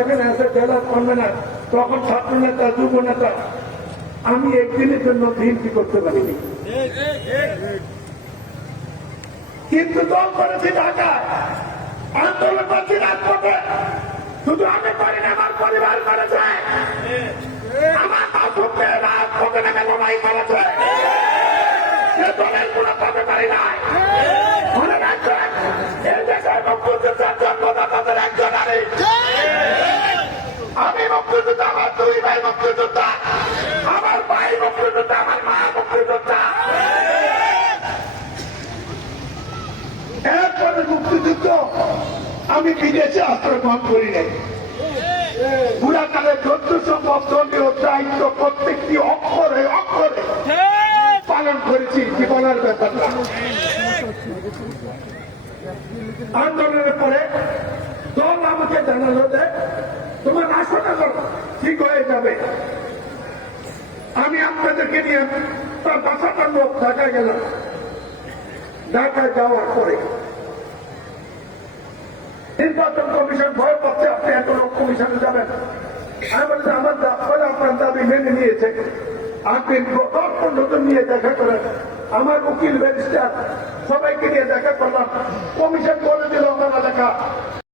এখানে আছে জেলা কনভেনার, তখন ছাত্র নেতা, যুব নেতা। আমি একদিনের জন্য বিএনপি করতে পারিনি, কিন্তু দল করেছি ঢাকায়, আন্দোলন করছি রাজপথে। শুধু আমি করি না, আমার পরিবার করেছে, আমার রাজপথে নামে লড়াই করেছে। সে দলের কোনো পাবে পারি নাই। মনে রাখবেন, এই দেশের মুক্তিযোদ্ধার জন্মদাতাদের একজন আরে আমি মুক্তিযোদ্ধা, আমার দুই ভাই মুক্তিযোদ্ধা, আমার ভাই মুক্তিযোদ্ধা, আমার মা মুক্তিযোদ্ধা। এরপরে মুক্তিযুদ্ধ আমি বিদেশে আশ্রয় গ্রহণ করি নাই। পুরাকালে যত সম্ভব দলীয় দায়িত্ব প্রত্যেকটি অক্ষরে অক্ষরে পালন করেছি জীবনের ব্যাপারটা। আন্দোলনের পরে দল আমাকে জানালো যে তোমার আসনটা ঠিক হয়ে যাবে। আমি আপনাদেরকে নিয়ে তার বাসাটার লোক ঢাকায় গেলাম। ঢাকায় যাওয়ার পরে নির্বাচন কমিশন ভয় পাচ্ছে, আপনি এত লোক কমিশনে যাবেন। আমি বলছি আমার আপনার দাবি মেনে নিয়েছে, আপনি 10-15 জন নিয়ে দেখা করেন। আমার উকিল ব্যারিস্টার সবাইকে নিয়ে দেখা করলাম। কমিশন বলে দিল আমার এলাকা